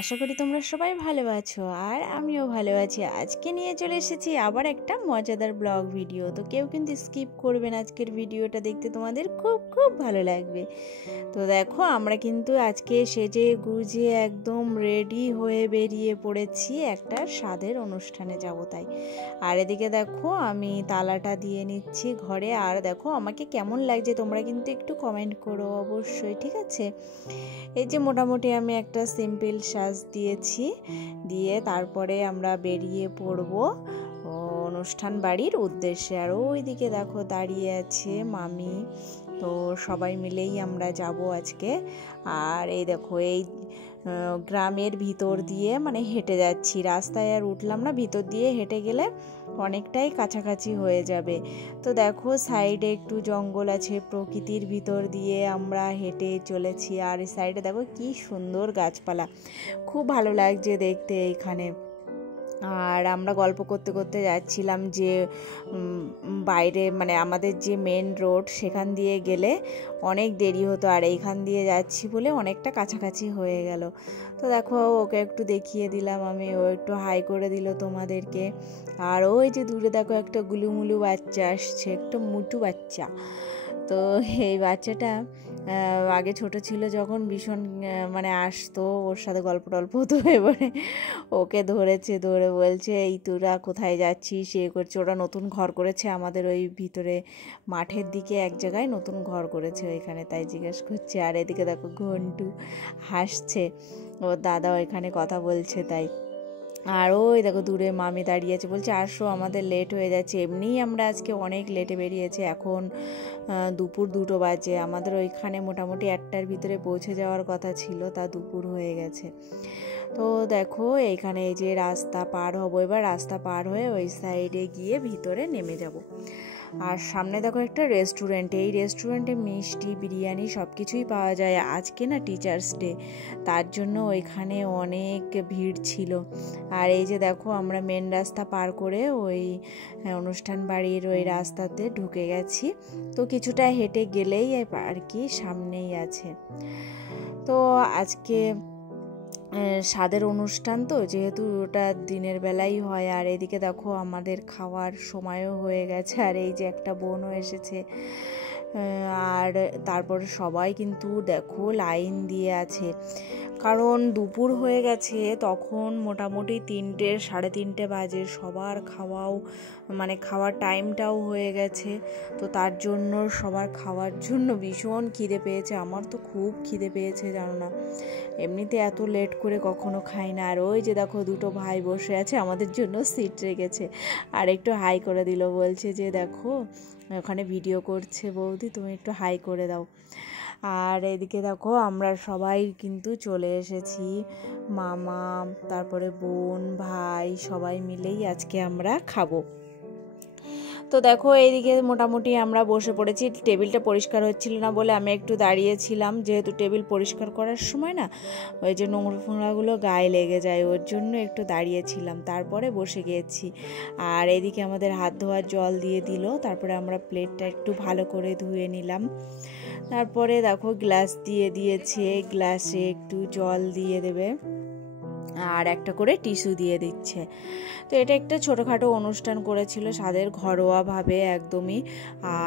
আশা করি তোমরা সবাই ভালো আছো আর আমিও ভালো আছি। আজকে নিয়ে চলে এসেছি আবার একটা মজাদার ব্লগ ভিডিও। তো কেউ কিন্তু স্কিপ করবে না, আজকের ভিডিওটা দেখতে তোমাদের খুব খুব ভালো লাগবে। তো দেখো আমরা কিন্তু আজকে সেজে গুজে একদম রেডি হয়ে বেরিয়ে পড়েছি একটা স্বাদের অনুষ্ঠানে যাব তাই। আর এদিকে দেখো আমি তালাটা দিয়ে নিচ্ছি ঘরে। আর দেখো আমাকে কেমন লাগছে তোমরা কিন্তু একটু কমেন্ট করো অবশ্যই, ঠিক আছে? এই যে মোটামুটি আমি একটা সিম্পল সাজ দিয়েছি, দিয়ে তারপরে আমরা বেরিয়ে পড়ব অনুষ্ঠান বাড়ির উদ্দেশ্যে। আর ওইদিকে দেখো দাঁড়িয়ে আছে মামি, তো সবাই মিলেই আমরা যাব আজকে। আর এই দেখো এই গ্রামের ভিতর দিয়ে মানে হেঁটে যাচ্ছি, রাস্তায় আর উঠলাম না, ভিতর দিয়ে হেঁটে গেলে অনেকটাই কাছাকাছি হয়ে যাবে। তো দেখো সাইডে একটু জঙ্গল আছে, প্রকৃতির ভিতর দিয়ে আমরা হেঁটে চলেছি। আর এই সাইডে দেখো কি সুন্দর গাছপালা, খুব ভালো লাগছে দেখতে এইখানে। আর আমরা গল্প করতে করতে যাচ্ছিলাম যে বাইরে মানে আমাদের যে মেন রোড সেখান দিয়ে গেলে অনেক দেরি হতো, আর এইখান দিয়ে যাচ্ছি বলে অনেকটা কাছাকাছি হয়ে গেল। তো দেখো ওকে একটু দেখিয়ে দিলাম আমি, ও একটু হাই করে দিল তোমাদেরকে। আর ওই যে দূরে দেখো একটা গুলুমুলু বাচ্চা আসছে, একটা মুটু বাচ্চা। তো এই বাচ্চাটা আগে ছোট ছিল যখন ভীষণ মানে আসতো, ওর সাথে গল্প টল্প হতো। এবারে ওকে ধরেছে, ধরে বলছে এই তোরা কোথায় যাচ্ছিস, এ করছে। ওরা নতুন ঘর করেছে আমাদের ওই ভিতরে মাঠের দিকে এক জায়গায় নতুন ঘর করেছে ওইখানে, তাই জিজ্ঞেস করছে। আর এদিকে দেখো ঘন্টু হাসছে, ওর দাদা ওইখানে কথা বলছে তাই। আর ওই দেখো দূরে মামি দাঁড়িয়ে আছে, বলছে আসো আমাদের লেট হয়ে যাচ্ছে। এমনিই আমরা আজকে অনেক লেটে বেরিয়েছি, এখন দুপুর 2টো বাজে। আমাদের ওইখানে মোটামুটি 1টার ভিতরে পৌঁছে যাওয়ার কথা ছিল, তা দুপুর হয়ে গেছে। তো দেখো এইখানে এই যে রাস্তা পার হবো, এবার রাস্তা পার হয়ে ওই সাইডে গিয়ে ভিতরে নেমে যাব। আর সামনে দেখো একটা রেস্টুরেন্ট, এই রেস্টুরেন্টে মিষ্টি বিরিয়ানি সব কিছুই পাওয়া যায়। আজকে না টিচার্স ডে, তার জন্য ওইখানে অনেক ভিড় ছিল। আর এই যে দেখো আমরা মেন রাস্তা পার করে ওই অনুষ্ঠান বাড়ির ওই রাস্তাতে ঢুকে গেছি। তো কিছুটা হেঁটে গেলেই আর কি সামনেই আছে। তো আজকে স্বাদের অনুষ্ঠান তো, যেহেতু ওটা দিনের বেলাই হয়। আর এদিকে দেখো আমাদের খাওয়ার সময়ও হয়ে গেছে, আর এই যে একটা বোনও এসেছে। আর তারপরে সবাই কিন্তু দেখো লাইন দিয়ে আছে, কারণ দুপুর হয়ে গেছে, তখন মোটামুটি 3টে 3:30 বাজে। সবার খাওয়াও মানে খাওয়ার টাইমটাও হয়ে গেছে। তো তার জন্য সবার খাওয়ার জন্য ভীষণ খিদে পেয়েছে, আমার তো খুব খিদে পেয়েছে জানো না, এমনিতে এত লেট করে কখনো খাই না। আর ওই যে দেখো 2টো ভাই বসে আছে, আমাদের জন্য সিট রেখেছে। আর একটু হাই করে দিল, বলছে যে দেখো ওখানে ভিডিও করছে বৌদি, তুমি একটু হাই করে দাও। আর এদিকে দেখো আমরা সবাই কিন্তু চলে এসেছি, মামা, তারপরে বোন, ভাই, সবাই মিলেই আজকে আমরা খাবো। তো দেখো এইদিকে মোটামুটি আমরা বসে পড়েছি। টেবিলটা পরিষ্কার হচ্ছিল না বলে আমি একটু দাঁড়িয়েছিলাম, যেহেতু টেবিল পরিষ্কার করার সময় না ওই যে নোংরা ফোংরাগুলো গায়ে লেগে যায়, ওর জন্য একটু দাঁড়িয়েছিলাম, তারপরে বসে গিয়েছি। আর এদিকে আমাদের হাত ধোয়ার জল দিয়ে দিল, তারপরে আমরা প্লেটটা একটু ভালো করে ধুয়ে নিলাম। তারপরে দেখো গ্লাস দিয়ে দিয়েছে, গ্লাসে একটু জল দিয়ে দেবে আর একটা করে টিস্যু দিয়ে দিচ্ছে। তো এটা একটা ছোটোখাটো অনুষ্ঠান করেছিল স্বাদের, ঘরোয়াভাবে একদমই।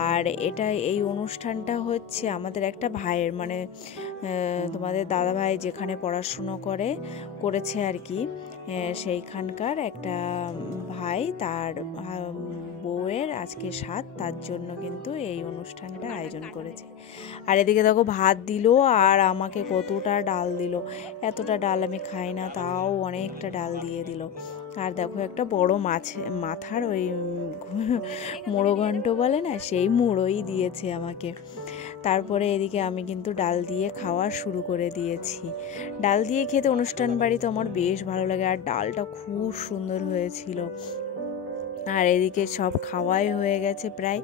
আর এই অনুষ্ঠানটা হচ্ছে আমাদের একটা ভাইয়ের মানে তোমাদের দাদা ভাই যেখানে পড়াশুনো করেছে আর কি, সেইখানকার একটা ভাই, তার বউয়ের আজকে সাধ, তার জন্য কিন্তু এই অনুষ্ঠানটা আয়োজন করেছে। আর এদিকে দেখো ভাত দিল, আর আমাকে কতটা ডাল দিল। এতটা ডাল আমি খাই না, তাও অনেকটা ডাল দিয়ে দিল। আর দেখো একটা বড় মাথার ওই মুড়ো ঘন্ট বলে না, সেই মুড়োই দিয়েছে আমাকে। তারপরে এদিকে আমি কিন্তু ডাল দিয়ে খাওয়া শুরু করে দিয়েছি। ডাল দিয়ে খেতে অনুষ্ঠান বাড়িতে আমার বেশ ভালো লাগে, আর ডালটা খুব সুন্দর হয়েছিল। আর এদিকে সব খাওয়াই হয়ে গেছে প্রায়।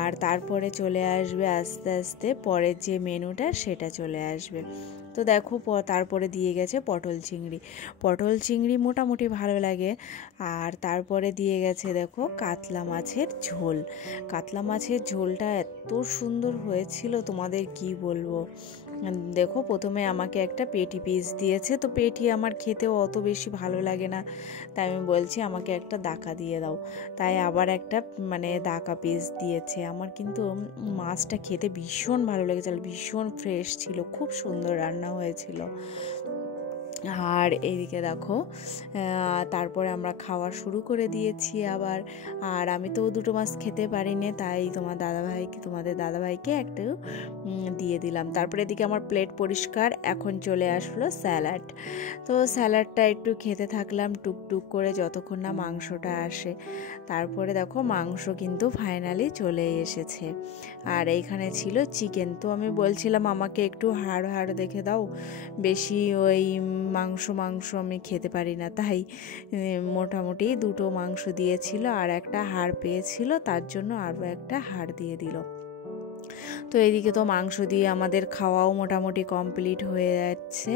আর তারপরে চলে আসবে আস্তে আস্তে পরের যে মেনুটা, সেটা চলে আসবে। তো দেখো তারপরে দিয়ে গেছে পটল চিংড়ি মোটামুটি ভালো লাগে। আর তারপরে দিয়ে গেছে দেখো কাতলা মাছের ঝোলটা এত সুন্দর হয়েছিল তোমাদের কি বলবো। দেখো প্রথমে আমাকে একটা পেটি পিস দিয়েছে, তো পেটি আমার খেতেও অত বেশি ভালো লাগে না, তাই আমি বলছি আমাকে একটা দাকা দিয়ে দাও। তাই আবার একটা মানে দাকা পিস দিয়েছে। আমার কিন্তু মাছটা খেতে ভীষণ ভালো লেগেছিল, ভীষণ ফ্রেশ ছিল, খুব সুন্দর রান্না হয়েছিল। আর এইদিকে দেখো তারপরে আমরা খাওয়া শুরু করে দিয়েছি আবার। আর আমি তো দুটো মাছ খেতে পারিনি, তাই তোমাদের দাদাভাইকে একটু দিয়ে দিলাম। তারপরে এদিকে আমার প্লেট পরিষ্কার, এখন চলে আসলো স্যালাড। তো স্যালাডটা একটু খেতে থাকলাম টুকটুক করে যতক্ষণ না মাংসটা আসে। তারপরে দেখো মাংস কিন্তু ফাইনালি চলে এসেছে। আর এইখানে ছিল চিকেন। তো আমি বলছিলাম আমাকে একটু হাড় হাড় দেখে দাও, বেশি ওই মাংস আমি খেতে পারি না, তাই মোটামুটি দুটো মাংস দিয়েছিল আর একটা হাড় পেয়েছিল, তার জন্য আরও একটা হাড় দিয়ে দিল। তো এদিকে তো মাংস দিয়ে আমাদের খাওয়াও মোটামুটি কমপ্লিট হয়ে যাচ্ছে।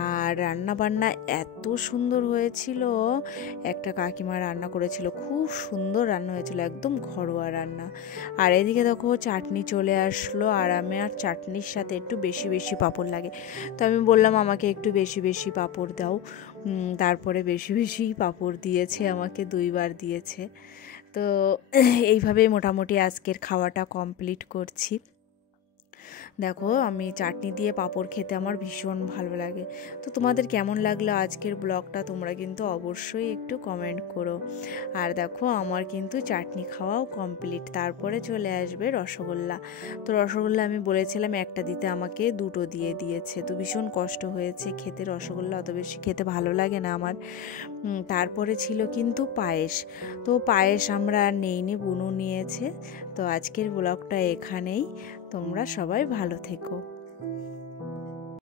আর রান্না বান্না এত সুন্দর হয়েছিল, একটা কাকিমা রান্না করেছিল, খুব সুন্দর রান্না হয়েছিল, একদম ঘরোয়া রান্না। আর এদিকে দেখো চাটনি চলে আসলো, আর আমি আর চাটনির সাথে একটু বেশি বেশি পাঁপড় লাগে, তো আমি বললাম আমাকে একটু বেশি বেশি পাঁপড় দাও। তারপরে বেশি বেশি পাঁপড় দিয়েছে, আমাকে 2বার দিয়েছে। তো এইভাবেই মোটামুটি আজকের খাওয়াটা কমপ্লিট করছি। দেখো আমি চাটনি দিয়ে পাঁপড় খেতে আমার ভীষণ ভালো লাগে। তো তোমাদের কেমন লাগলো আজকের ব্লগটা তোমরা কিন্তু অবশ্যই একটু কমেন্ট করো। আর দেখো আমার কিন্তু চাটনি খাওয়াও কমপ্লিট, তারপরে চলে আসবে রসগোল্লা। তো রসগোল্লা আমি বলেছিলাম একটা দিতে, আমাকে 2টো দিয়ে দিয়েছে। তো ভীষণ কষ্ট হয়েছে খেতে, রসগোল্লা অত বেশি খেতে ভালো লাগে না আমার। তারপরে ছিল কিন্তু পায়েস। তো পায়েস আমরা আর নেইনি, বুনু নিয়েছে। তো আজকের ব্লগটা এখানেই, তোমরা সবাই ভালো থেকো।